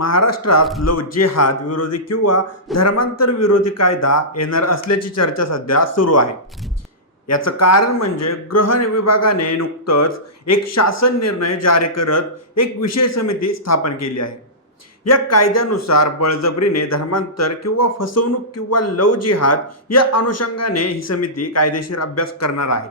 महाराष्ट्रात लव्ह जिहाद विरोधी किंवा धर्मांतर विरोधी कायदा येणार असल्याची चर्चा सध्या सुरू आहे। याचं कारण म्हणजे गृह विभागाने नुकतंच एक शासन निर्णय जारी करत एक विशेष समिती स्थापन केली आहे। या कायद्यानुसार बळजबरीने धर्मांतर किंवा फसवणूक किंवा लव्ह जिहाद या अनुषंगाने ही समिती कायदेशीर अभ्यास करणार आहे।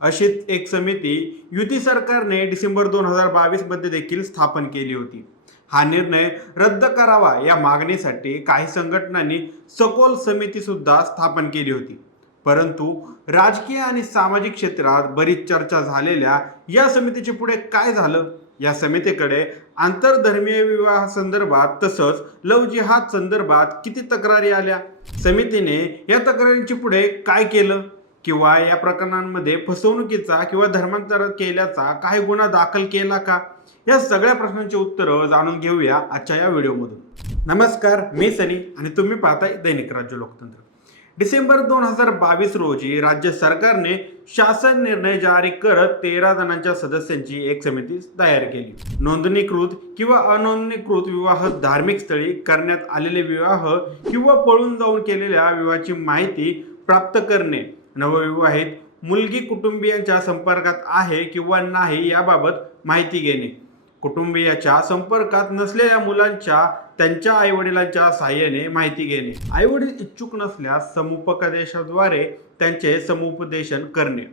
अशीच एक समिती युती सरकारने डिसेंबर 2022 मध्ये देखील स्थापन केली होती। हा निर्णय रद्द करावा या मागणीसाठी काही संघटनांनी सखोल समिती सुद्धा स्थापन केली होती। परंतु राजकीय आणि सामाजिक क्षेत्रात बरीच चर्चा झालेल्या या समितीचे पुढे काय झालं? या समितीकडे आंतरधर्मीय विवाह संदर्भात तसंच लव्ह जिहाद संदर्भात किती तक्रारी आल्या? समितीने या तक्रारींची पुढे काय केलं? किंवा या प्रकरणांमध्ये फसवणुकीचा किंवा धर्मांतर केल्याचा काही गुन्हा दाखल केला का? या सगळ्या प्रश्नांची उत्तरं जाणून घेऊया आजच्या या व्हिडिओमधून। नमस्कार, मी सनी आणि तुम्ही पाहताय दैनिक राज्य लोकतंत्र। डिसेंबर 2022 रोजी राज्य सरकारने शासन निर्णय जारी करत 13 जणांच्या सदस्यांची एक समिती तयार केली। नोंदणीकृत किंवा अनोंदणीकृत विवाह, धार्मिक स्थळी करण्यात आलेले विवाह किंवा पळून जाऊन केलेल्या विवाहाची माहिती प्राप्त करणे, नवविवाहित मुलगी कुटुंबियांच्या संपर्कात आहे किंवा नाही याबाबत माहिती घेणे, कुटुंबियाच्या संपर्कात नसलेल्या मुलांच्या त्यांच्या आईवडिलांच्या सहाय्याने माहिती घेणे, आईवडील इच्छुक नसल्यास समुपदेशनाद्वारे त्यांचे समुपदेशन करणे,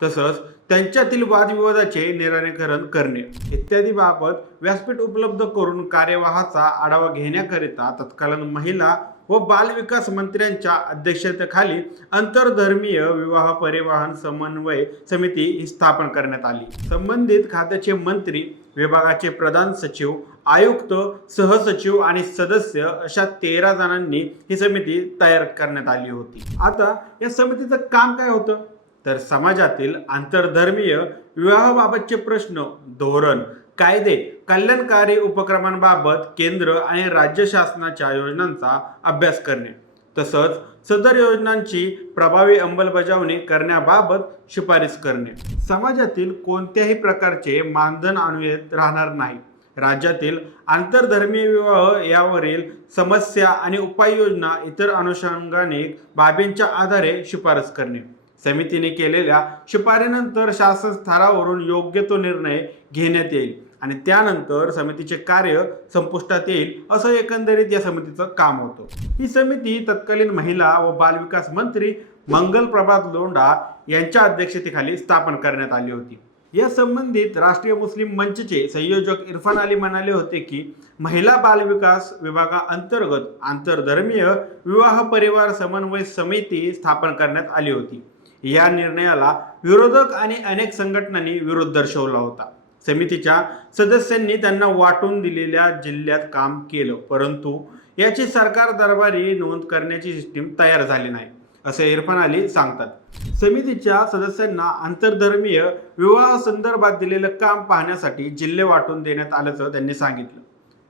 तसंच त्यांच्यातील वादविवादाचे निराकरण करणे इत्यादी बाबत व्यासपीठ उपलब्ध करून कार्यवाहाचा आढावा घेण्याकरिता तत्कालीन महिला व बाल विकास मंत्र्यांच्या अध्यक्षतेखाली आंतरधर्मीय विवाह परिवहन समन्वय समिती ही स्थापन करण्यात आली। संबंधित खात्याचे मंत्री, विभागाचे प्रधान सचिव, आयुक्त, सहसचिव आणि सदस्य अशा 13 जणांनी ही समिती तयार करण्यात आली होती। आता या समितीचं काम काय होतं? तर समाजातील आंतरधर्मीय विवाहाबाबतचे प्रश्न, धोरण, कायदे, कल्याणकारी उपक्रमांबाबत केंद्र आणि राज्य शासनाच्या योजनांचा अभ्यास करणे, तसंच सदर योजनांची प्रभावी अंमलबजावणी करण्याबाबत शिफारस करणे। समाजातील कोणत्याही प्रकारचे मानधन अनुचित राहणार नाही। राज्यातील आंतरधर्मीय विवाह यावरील समस्या आणि उपाययोजना इतर अनुषंगानिक बाबींच्या आधारे शिफारस करणे। समितीने केलेल्या शिफारसीनंतर शासन स्तरावरून योग्य तो निर्णय घेण्यात येईल आणि त्यानंतर समितीचे कार्य संपुष्टात येईल, असं एकंदरीत या समितीचं काम होतं। ही समिती तत्कालीन महिला व बालविकास मंत्री मंगल प्रभात लोढा यांच्या अध्यक्षतेखाली स्थापन करण्यात आली होती। या संबंधित राष्ट्रीय मुस्लिम मंचचे संयोजक इरफान अली म्हणाले होते की महिला बालविकास विभागाअंतर्गत आंतरधर्मीय विवाह परिवार समन्वय समिती स्थापन करण्यात आली होती। या निर्णयाला विरोधक आणि अनेक संघटनांनी विरोध दर्शवला होता। समितीच्या सदस्यांनी त्यांना वाटून दिलेल्या जिल्ह्यात काम केलं, परंतु याची सरकार दरबारी नोंद करण्याची सिस्टीम तयार झाली नाही, असे इरफान अली सांगतात। समितीच्या सदस्यांना आंतरधर्मीय विवाह संदर्भात दिलेलं काम पाहण्यासाठी जिल्हे वाटून देण्यात आल्याचं त्यांनी सांगितलं।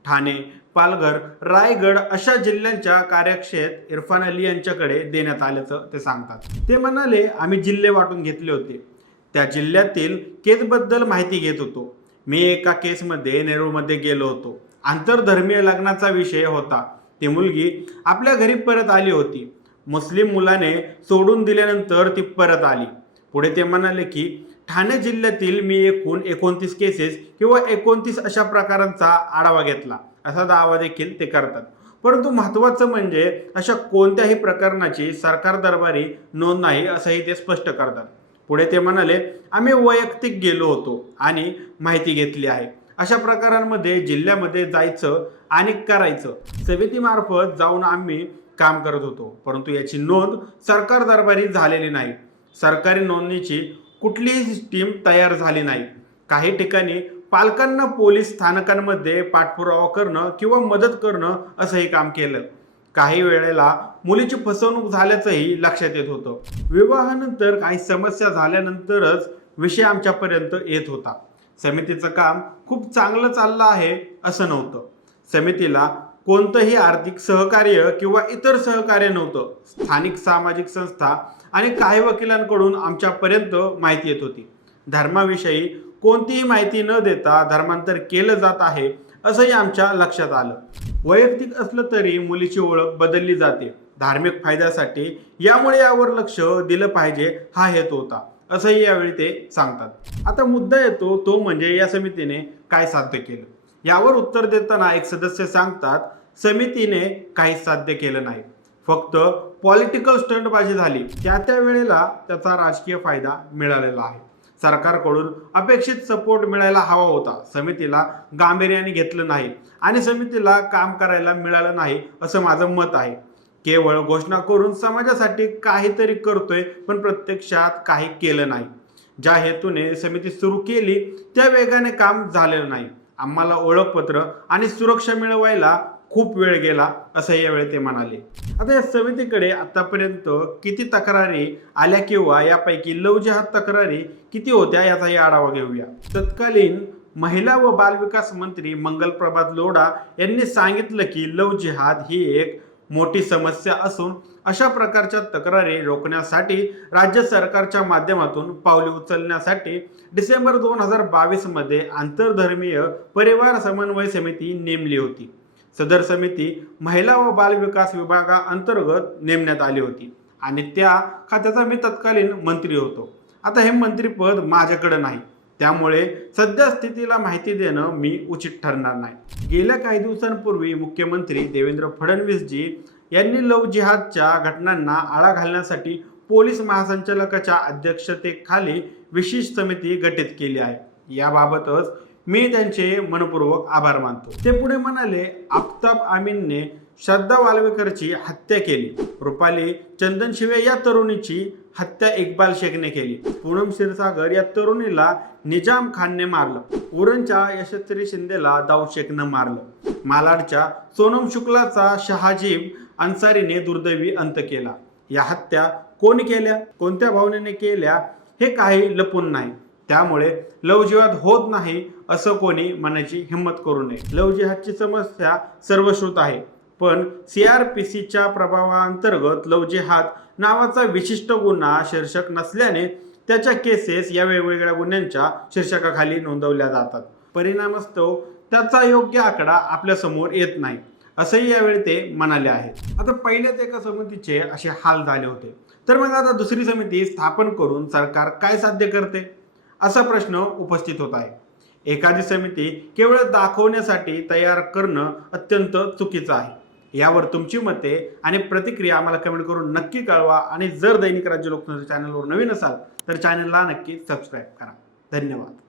ठाणे, पालघर, रायगड अशा जिल्ह्यांच्या कार्यक्षेत्र इरफान अली यांच्याकडे देण्यात आल्याचं ते सांगतात। ते म्हणाले, आम्ही जिल्हे वाटून घेतले होते, त्या जिल्ह्यातील केसबद्दल माहिती घेत होतो। मी एका केसमध्ये नेरूळमध्ये गेलो होतो। आंतरधर्मीय लग्नाचा विषय होता। ती मुलगी आपल्या घरी परत आली होती। मुस्लिम मुलाने सोडून दिल्यानंतर ती परत आली। पुढे ते म्हणाले की ठाणे जिल्ह्यातील मी एकूण 29 केसेस किंवा 29 अशा प्रकारांचा आढावा घेतला, असा दावा देखील ते करतात। परंतु महत्त्वाचं म्हणजे अशा कोणत्याही प्रकरणाची सरकार दरबारी नोंद नाही, असंही ते स्पष्ट करतात। पुढे ते म्हणाले, आम्ही वैयक्तिक गेलो होतो आणि माहिती घेतली आहे। अशा प्रकारांमध्ये जिल्ह्यामध्ये जायचं आणि करायचं, समितीमार्फत जाऊन आम्ही काम करत होतो, परंतु याची नोंद सरकार दरबारी झालेली नाही। सरकारी नोंदणीची कुठलीही सिस्टीम तयार झाली नाही। काही ठिकाणी पालकांना पोलीस स्थानकांमध्ये पाठपुरावा करणं किंवा मदत करणं असंही काम केलं। काही वेळेला मुलीची फसवणूक झाल्याचंही लक्षात येत होतं। विवाहानंतर काही समस्या झाल्यानंतरच विषय आमच्यापर्यंत येत होता। समितीचं काम खूप चांगलं चाललं आहे असं नव्हतं। समितीला कोणतंही आर्थिक सहकार्य किंवा इतर सहकार्य नव्हतं। स्थानिक सामाजिक संस्था आणि काही वकिलांकडून आमच्यापर्यंत माहिती येत होती। धर्माविषयी कोणतीही माहिती न देता धर्मांतर केलं जात आहे असंही आमच्या लक्षात आलं. वैयक्तिक असलं तरी मुलीची ओळख बदलली जाते धार्मिक फायद्यासाठी, यामुळे यावर लक्ष दिलं पाहिजे हा हेतू होता, असंही यावेळी ते सांगतात. आता मुद्दा येतो तो म्हणजे या समितीने काय साध्य केलं. यावर उत्तर देताना एक सदस्य सांगतात, समितीने काहीच साध्य केलं नाही, फक्त पॉलिटिकल स्टंटबाजी झाली. त्या वेळेला त्याचा राजकीय फायदा मिळालेला आहे. सरकारकडून अपेक्षित सपोर्ट मिळायला हवा होता, समितीला गांभीर्याने घेतलं नाही आणि समितीला काम करायला मिळालं नाही असं माझं मत आहे. केवळ घोषणा करून समाजासाठी काहीतरी करतोय पण प्रत्यक्षात काही केलं नाही. ज्या हेतूने समिती सुरू केली त्या वेगाने काम झालेलं नाही. आम्हाला ओळखपत्र आणि सुरक्षा मिळवायला खूप वेळ गेला असं यावेळी ते म्हणाले. आता या समितीकडे आतापर्यंत किती तक्रारी आल्या किंवा यापैकी लव जिहाद तक्रारी किती होत्या याचाही आढावा घेऊया. तत्कालीन महिला व बालविकास मंत्री मंगलप्रभात लोढा यांनी सांगितलं की लव जिहाद ही एक मोठी समस्या असून अशा प्रकारच्या तक्रारी रोखण्यासाठी राज्य सरकारच्या माध्यमातून पावले उचलण्यासाठी डिसेंबर 2022 मध्ये आंतरधर्मीय परिवार समन्वय समिती नेमली होती. सदर समिती महिला व बाल विकास विभागाअंतर्गत नेमण्यात आली होती आणि त्या खात्याचा मी तत्कालीन मंत्री होतो. आता हे मंत्रीपद माझ्याकडे नाही, त्यामुळे सध्या स्थितीला माहिती देणं मी उचित ठरणार नाही. गेल्या काही दिवसांपूर्वी मुख्यमंत्री देवेंद्र फडणवीसजी यांनी लव जिहादच्या घटनांना आळा घालण्यासाठी पोलीस महासंचालकाच्या अध्यक्षतेखाली विशेष समिती गठीत केली आहे. याबाबतच मी त्यांचे मनपूर्वक आभार मानतो. ते पुढे म्हणाले, आफताब आमीनने श्रद्धा वाल्वेकरची हत्या केली. रुपाली चंदनशिवे या तरुणीची हत्या इक्बाल शेखने केली. पूनम क्षीरसागर या तरुणीला निजाम खानने मारलं. उरणच्या यशस्वी शिंदेला दाऊद शेखनं मारलं. मालाडच्या सोनम शुक्लाचा शहाजीब अन्सारीने दुर्दैवी अंत केला. या हत्या कोणी केल्या, कोणत्या भावनेने केल्या हे काही लपून नाही. त्यामुळे लव जिहाद होत नाही असं कोणी म्हणायची हिंमत करू नये. लव जिहादची समस्या सर्वश्रुत आहे, पण CRPCच्या प्रभावाअंतर्गत लव जिहाद नावाचा विशिष्ट गुन्हा शीर्षक नसल्याने त्याच्या केसेस या वेगवेगळ्या गुन्ह्यांच्या शीर्षकाखाली नोंदवल्या जातात. परिणामस्तव त्याचा योग्य आकडा आपल्या समोर येत नाही असंही यावेळी ते म्हणाले आहेत. आता पहिल्याच एका समितीचे असे हाल झाले होते, तर मग आता दुसरी समिती स्थापन करून सरकार काय साध्य करते असा प्रश्न उपस्थित होत आहे. एखादी समिती केवळ दाखवण्यासाठी तयार करणं अत्यंत चुकीचं आहे. यावर तुमची मते आणि प्रतिक्रिया आम्हाला कमेंट करून नक्की कळवा आणि जर दैनिक राज्य लोकतंत्र चॅनलवर नवीन असाल तर चॅनलला नक्की सबस्क्राईब करा. धन्यवाद.